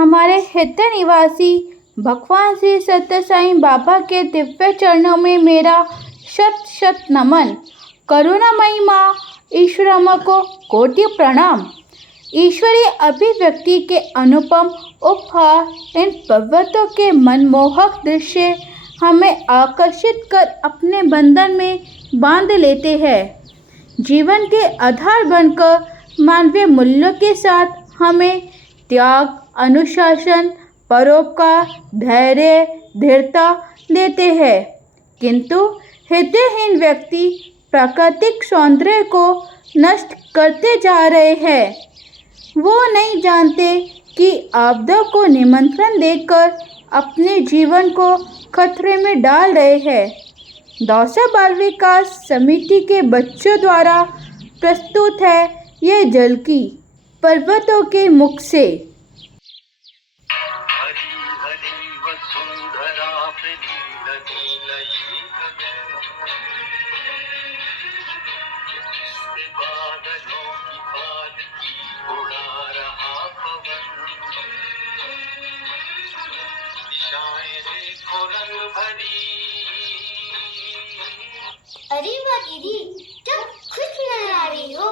हमारे हृदय निवासी भगवान श्री सत्य साईं बाबा के दिव्य चरणों में मेरा शत शत नमन। करुणामयी माँ ईश्वरम्मा को कोटि प्रणाम। ईश्वरीय अभिव्यक्ति के अनुपम उपहार इन पर्वतों के मनमोहक दृश्य हमें आकर्षित कर अपने बंधन में बांध लेते हैं। जीवन के आधार बनकर मानवीय मूल्यों के साथ हमें त्याग, अनुशासन, परोपकार, धैर्य, दृढ़ता देते हैं। किंतु हृदयहीन व्यक्ति प्राकृतिक सौंदर्य को नष्ट करते जा रहे हैं। वो नहीं जानते कि आपदा को निमंत्रण देकर अपने जीवन को खतरे में डाल रहे हैं। दौसा बाल विकास समिति के बच्चों द्वारा प्रस्तुत है ये झलकी पर्वतों के मुख से। अरे वाह दीदी, तुम खुश नजर आ रही हो।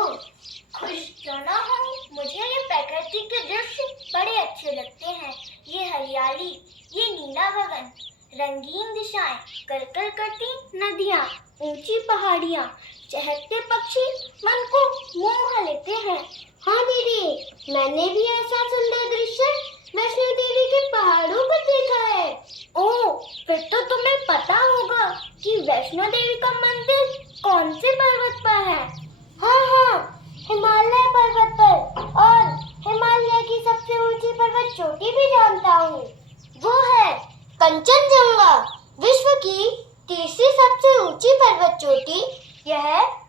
खुश क्यों ना हो, मुझे ये प्रकृति के दृश्य बड़े अच्छे लगते हैं। ये हरियाली, ये नीला गगन, रंगीन दिशाएं, कलकल करती नदियाँ, ऊंची पहाड़ियाँ, चहकते पक्षी मन को मोह लेते हैं। हाँ दीदी, मैंने भी ऐसा सुंदर दृश्य वैष्णो देवी के पहाड़ों पर देखा है। ओह, फिर तो तुम्हें पता होगा कि वैष्णो देवी का मंदिर कौन से पर्वत पर है। हाँ, हिमालय पर्वत पर, और हिमालय की सबसे ऊंची पर्वत चोटी भी जानता हूँ। वो है कंचनजंगा, विश्व की तीसरी सबसे ऊंची पर्वत चोटी। यह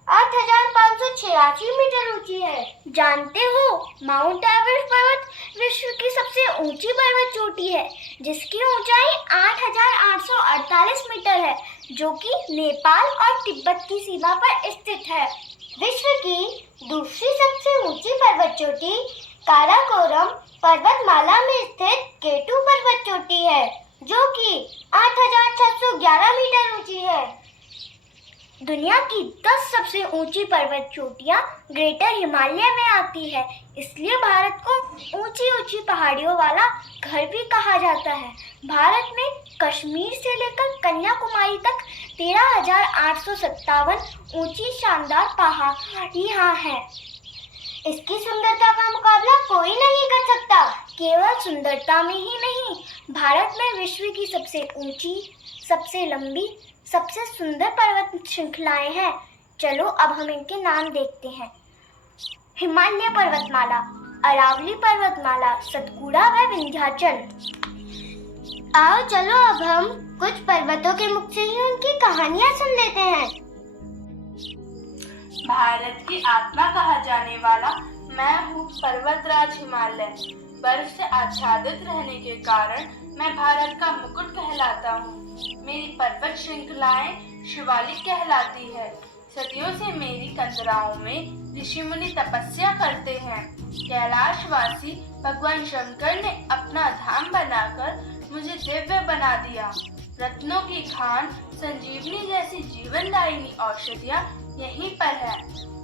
8,586 मीटर ऊंची है। जानते हो, माउंट एवरेस्ट पर्वत विश्व की सबसे ऊंची पर्वत चोटी है, जिसकी ऊंचाई 8,848 मीटर है, जो कि नेपाल और तिब्बत की सीमा पर स्थित है। विश्व की दूसरी सबसे ऊंची पर्वत चोटी काराकोरम पर्वतमाला में स्थित केटू पर्वत चोटी है, जो कि 8,611 मीटर ऊंची है। दुनिया की 10 सबसे ऊंची पर्वत चोटियां ग्रेटर हिमालय में आती है, इसलिए भारत को ऊंची ऊंची पहाड़ियों वाला घर भी कहा जाता है। भारत में कश्मीर से लेकर कन्याकुमारी तक 13,857 ऊंची शानदार पहाड़ियां हैं। इसकी सुंदरता का मुकाबला कोई नहीं कर सकता। केवल सुंदरता में ही नहीं, भारत में विश्व की सबसे ऊंची, सबसे लंबी, सबसे सुंदर पर्वत श्रृंखलाएं हैं। चलो अब हम इनके नाम देखते हैं। हिमालय पर्वतमाला, अरावली पर्वतमाला, सतपुड़ा व विंध्याचल। आओ चलो अब हम कुछ पर्वतों के मुख से ही उनकी कहानियां सुन लेते हैं। भारत की आत्मा कहा जाने वाला मैं हूँ पर्वतराज हिमालय। बर्फ से आच्छादित रहने के कारण मैं भारत का मुकुट कहलाता हूँ। मेरी पर्वत श्रृंखलाएं शिवालिक कहलाती है। सदियों से मेरी कंदराओं में ऋषि मुनि तपस्या करते हैं। कैलाशवासी भगवान शंकर ने अपना धाम बनाकर मुझे दिव्य बना दिया। रत्नों की खान, संजीवनी जैसी जीवनदायिनी औषधियाँ यहीं पर है।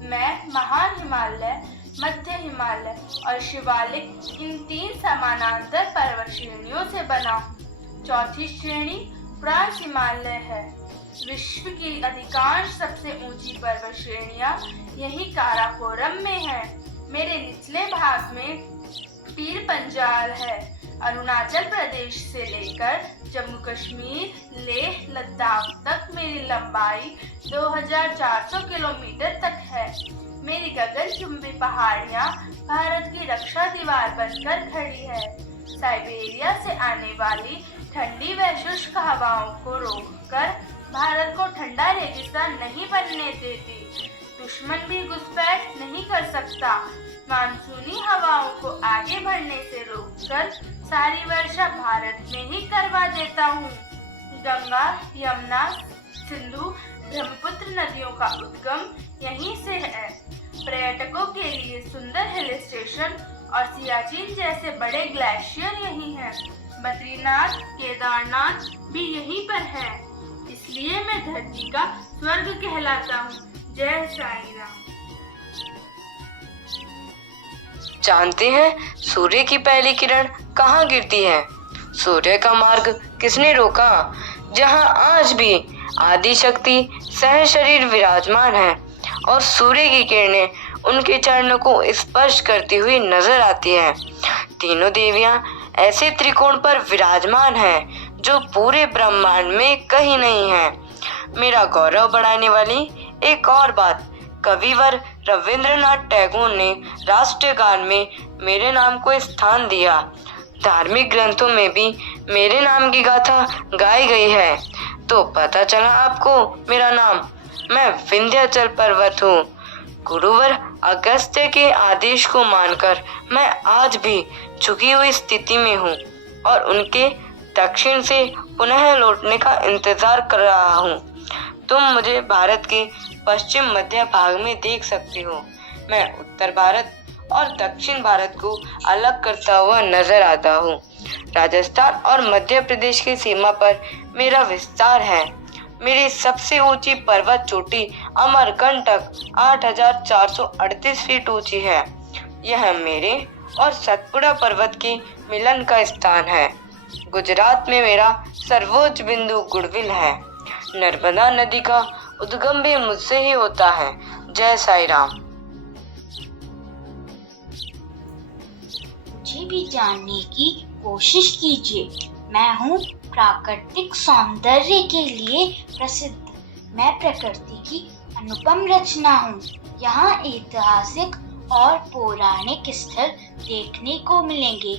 मैं महान हिमालय, मध्य हिमालय और शिवालिक इन 3 समानांतर पर्वत श्रेणियों से बना हूँ। चौथी श्रेणी फ्रांस हिमालय है। विश्व की अधिकांश सबसे ऊंची पर्वत श्रेणियां यही काराकोरम में है। मेरे निचले भाग में पीर पंजाल है। अरुणाचल प्रदेश से लेकर जम्मू कश्मीर, लेह, लद्दाख तक मेरी लंबाई 2,400 किलोमीटर तक है। मेरी गगनचुंबी पहाड़ियां भारत की रक्षा दीवार बनकर खड़ी है। साइबेरिया से आने वाली ठंडी व शुष्क हवाओं को रोककर भारत को ठंडा रेगिस्तान नहीं बनने देती। दुश्मन भी घुसपैठ नहीं कर सकता। मानसूनी हवाओं को आगे बढ़ने से रोककर सारी वर्षा भारत में ही करवा देता हूँ। गंगा, यमुना, सिंधु, ब्रह्मपुत्र नदियों का उद्गम यहीं से है। पर्यटकों के लिए सुंदर हिल स्टेशन और सियाचिन जैसे बड़े ग्लेशियर यहीं हैं। बद्रीनाथ, केदारनाथ भी यहीं पर है। इसलिए मैं धरती का स्वर्ग कहलाता हूँ। जय साईं राम। जानते हैं सूर्य की पहली किरण कहाँ गिरती है? सूर्य का मार्ग किसने रोका? जहाँ आज भी आदि शक्ति सह शरीर विराजमान है और सूर्य की किरणें उनके चरणों को स्पर्श करती हुई नजर आती है। तीनों देवियां ऐसे त्रिकोण पर विराजमान हैं जो पूरे ब्रह्मांड में कहीं नहीं है। मेरा गौरव बढ़ाने वाली एक और बात, कविवर रविंद्रनाथ टैगोर ने राष्ट्रीय गान में मेरे नाम को स्थान दिया। धार्मिक ग्रंथों में भी मेरे नाम की गाथा गाई गई है। तो पता चला आपको मेरा नाम। मैं विंध्याचल पर्वत हूँ। गुरुवर अगस्त्य के आदेश को मानकर मैं आज भी झुकी हुई स्थिति में हूँ और उनके दक्षिण से पुनः लौटने का इंतजार कर रहा हूँ। तुम मुझे भारत के पश्चिम मध्य भाग में देख सकते हो। मैं उत्तर भारत और दक्षिण भारत को अलग करता हुआ नजर आता हूँ। राजस्थान और मध्य प्रदेश की सीमा पर मेरा विस्तार है। मेरी सबसे ऊंची पर्वत चोटी अमरकंटक 8,438 फीट ऊंची है। यह मेरे और सतपुड़ा पर्वत के मिलन का स्थान है। गुजरात में मेरा सर्वोच्च बिंदु गुड़विल है। नर्मदा नदी का उद्गम भी मुझसे ही होता है। जय साईं राम। मुझे भी जानने की कोशिश कीजिए। मैं हूँ प्राकृतिक सौंदर्य के लिए प्रसिद्ध। मैं प्रकृति की अनुपम रचना हूँ। यहाँ ऐतिहासिक और पौराणिक स्थल देखने को मिलेंगे।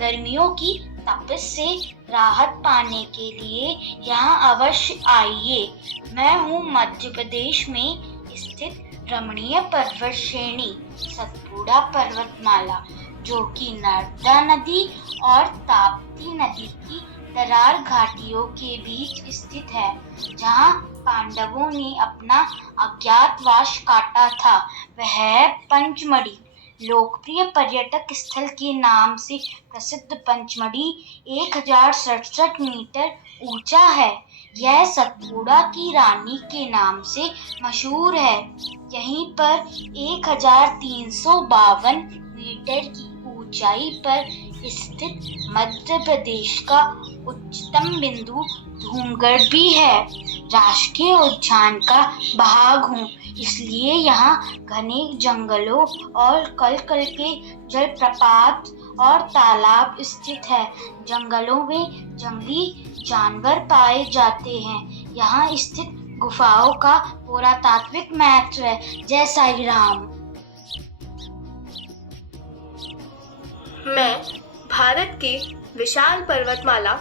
गर्मियों की तपिश से राहत पाने के लिए यहाँ अवश्य आइए। मैं हूँ मध्य प्रदेश में स्थित रमणीय पर्वत श्रेणी सतपुड़ा पर्वतमाला, जो कि नर्मदा नदी और ताप्ती नदी की दरार घाटियों के बीच स्थित है, जहाँ पांडवों ने अपना अज्ञातवास काटा था। वह है पंचमढ़ी। लोकप्रिय पर्यटक स्थल के नाम से प्रसिद्ध पंचमढ़ी 1067 मीटर ऊंचा है। यह सतपुड़ा की रानी के नाम से मशहूर है। यहीं पर 1352 मीटर की ऊंचाई पर स्थित मध्य प्रदेश का उच्चतम बिंदु धूमगढ़ भी है। राष्ट्रीय उद्यान का भाग हूँ, इसलिए यहाँ घने जंगलों और कल के जलप्रपात और तालाब स्थित है। जंगलों में जंगली जानवर पाए जाते हैं। यहाँ स्थित गुफाओं का पुरातात्विक महत्व है। जय साईं राम। मैं भारत की विशाल पर्वतमाला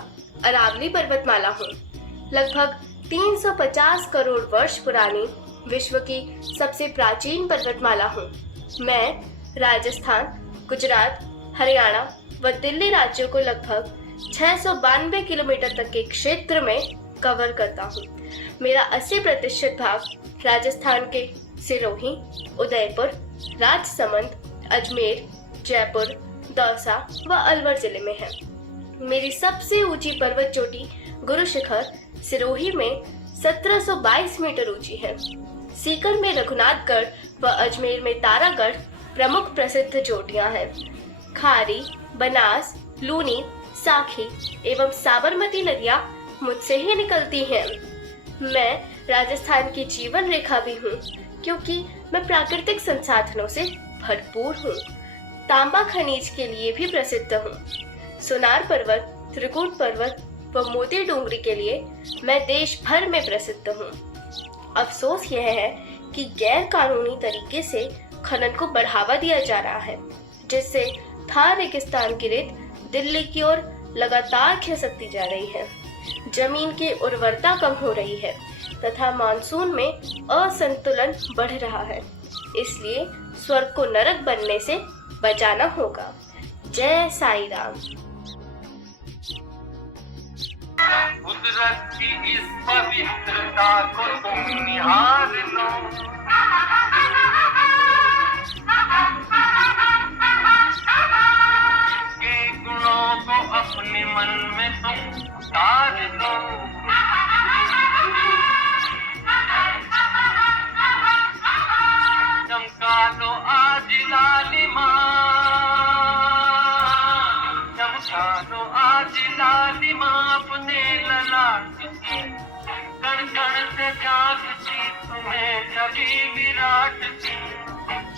अरावली पर्वतमाला हूँ। लगभग 350 करोड़ वर्ष पुरानी विश्व की सबसे प्राचीन पर्वतमाला हूँ। मैं राजस्थान, गुजरात, हरियाणा व दिल्ली राज्यों को लगभग 692 किलोमीटर तक के क्षेत्र में कवर करता हूँ। मेरा 80% भाग राजस्थान के सिरोही, उदयपुर, राजसमंद, अजमेर, जयपुर, दौसा व अलवर जिले में है। मेरी सबसे ऊंची पर्वत चोटी गुरु शिखर सिरोही में 1722 मीटर ऊंची है। सीकर में रघुनाथगढ़ व अजमेर में तारागढ़ प्रमुख प्रसिद्ध चोटियां हैं। खारी, बनास, लूनी, साखी एवं साबरमती नदियां मुझसे ही निकलती हैं। मैं राजस्थान की जीवन रेखा भी हूँ, क्योंकि मैं प्राकृतिक संसाधनों से भरपूर हूँ। तांबा खनिज के लिए भी प्रसिद्ध हूँ। सोनार पर्वत, त्रिकुट पर्वत व मोती डूंगरी के लिए मैं देश भर में प्रसिद्ध हूँ। अफसोस यह है कि गैर कानूनी तरीके से खनन को बढ़ावा दिया जा रहा है, जिससे थार रेगिस्तान की रेत दिल्ली की ओर लगातार खिसकती जा रही है। जमीन की उर्वरता कम हो रही है तथा मानसून में असंतुलन बढ़ रहा है। इसलिए स्वर्ग को नरक बनने से बचाना होगा। जय साईं राम। कुदरत की इस पवित्रता को तुम निहार लो। में तुम उतार दो। चमका दो आज लालिमा, चमका दो आज लालिमा अपने ललाट की। कण कण से जागती तुम्हें छवि विराट की।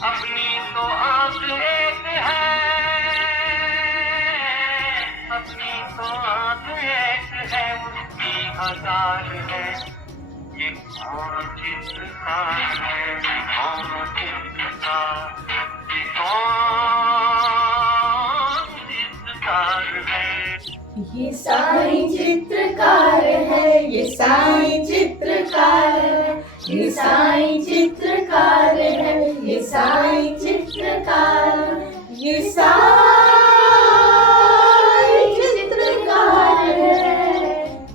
अपनी तो आंख एक है, अपनी तो आंख एक है, उसकी हजार है। ये कौन चित्रकार है, कौन चित्रकार, ये कौन चित्रकार है। ये साईं चित्रकार है, ये साईं चित्रकार है, ये साईं चित्रकार है, ये साईं चित्रकार, ये साईं चित्रकार है,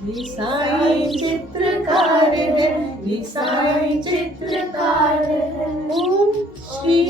ये साईं चित्रकार है, ये साईं चित्रकार है। ओम श्री